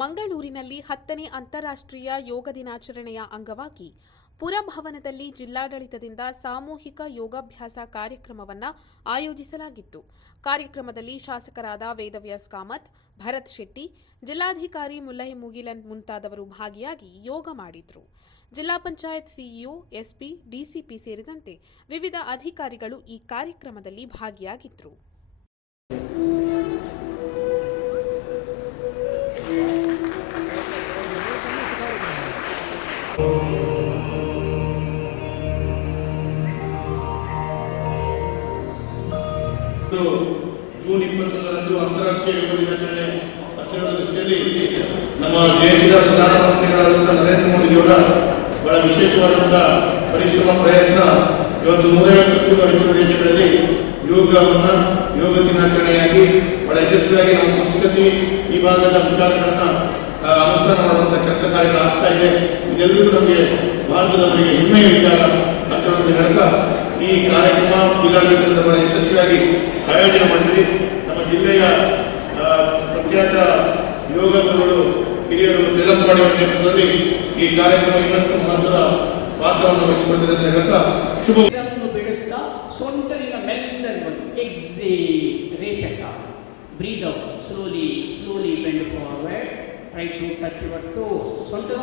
ಮಂಗಳೂರಿನಲ್ಲಿ ಹತ್ತನೇ ಅಂತಾರಾಷ್ಟ್ರೀಯ ಯೋಗ ದಿನಾಚರಣೆಯ ಅಂಗವಾಗಿ ಪುರಭವನದಲ್ಲಿ ಜಿಲ್ಲಾಡಳಿತದಿಂದ ಸಾಮೂಹಿಕ ಯೋಗಾಭ್ಯಾಸ ಕಾರ್ಯಕ್ರಮವನ್ನು ಆಯೋಜಿಸಲಾಗಿತ್ತು. ಕಾರ್ಯಕ್ರಮದಲ್ಲಿ ಶಾಸಕರಾದ ವೇದವ್ಯಾಸ್ ಕಾಮತ್, ಭರತ್ ಶೆಟ್ಟಿ, ಜಿಲ್ಲಾಧಿಕಾರಿ ಮುಲ್ಲೈ ಮುಗಿಲನ್ ಮುಂತಾದವರು ಭಾಗಿಯಾಗಿ ಯೋಗ ಮಾಡಿದ್ರು. ಜಿಲ್ಲಾ ಪಂಚಾಯತ್ ಸಿಇಒ, ಎಸ್ಪಿ, ಡಿಸಿಪಿ ಸೇರಿದಂತೆ ವಿವಿಧ ಅಧಿಕಾರಿಗಳು ಈ ಕಾರ್ಯಕ್ರಮದಲ್ಲಿ ಭಾಗಿಯಾಗಿದ್ದರು ಜೂನ್ ಇಪ್ಪತ್ತೊಂದರಂದು ಅಂತಾರಾಷ್ಟ್ರೀಯ ಯೋಗ ದಿನಾಚರಣೆ ಹತ್ತಿರದ ದೃಷ್ಟಿಯಲ್ಲಿ ನಮ್ಮ ದೇಶದ ಪ್ರಧಾನಮಂತ್ರಿಗಳಾದಂಥ ನರೇಂದ್ರ ಮೋದಿಯವರ ಬಹಳ ವಿಶೇಷವಾದಂಥ ಪರಿಶ್ರಮ, ಪ್ರಯತ್ನ ಇವತ್ತು ನೂರೈವತ್ತಕ್ಕೂ ಹೆಚ್ಚು ದೇಶಗಳಲ್ಲಿ ಯೋಗವನ್ನು ಯೋಗ ದಿನಾಚರಣೆಯಾಗಿ ಬಹಳ ಯಶಸ್ವಿಯಾಗಿ ನಮ್ಮ ಸಂಸ್ಕೃತಿ ಈ ಭಾಗದ ವಿಚಾರಗಳನ್ನು ಅನುಷ್ಠಾನ ಮಾಡುವಂಥ ಕೆಲಸ ಕಾರ್ಯಗಳು ಆಗ್ತಾ ಇದೆ. ಇದೆಲ್ಲರಿಗೂ ನಮಗೆ ಭಾರತದವರಿಗೆ ಹೆಮ್ಮೆಯ ವಿಚಾರ. ಅಂತ ಹೇಳ್ತಾ, ಈ ಕಾರ್ಯಕ್ರಮ ಜಿಲ್ಲಾಡಳಿತದ ಯಶಸ್ವಿಯಾಗಿ ಆಯೋಜನೆ ಮಾಡಿದ್ವಿ. ನಮ್ಮ ಜಿಲ್ಲೆಯ ಪ್ರಖ್ಯಾತ ಯೋಗ ಗುರುಗಳು ಹಿರಿಯರು ಅವರ ನೇತೃತ್ವದಲ್ಲಿ ಈ ಕಾರ್ಯಕ್ರಮ ಇನ್ನಷ್ಟು ಮಹತ್ವದ ಪಾತ್ರವನ್ನು ವಹಿಸಿಕೊಂಡಿದೆ ಅಂತ ಹೇಳ್ತಾ, ಶುಭ ಮೆಲ್ಲನೆ ಬಂದು ಎಕ್ಸೇ ರೇಚಕ breathe out slowly slowly bend forward try to touch toes ಸೊಂಟ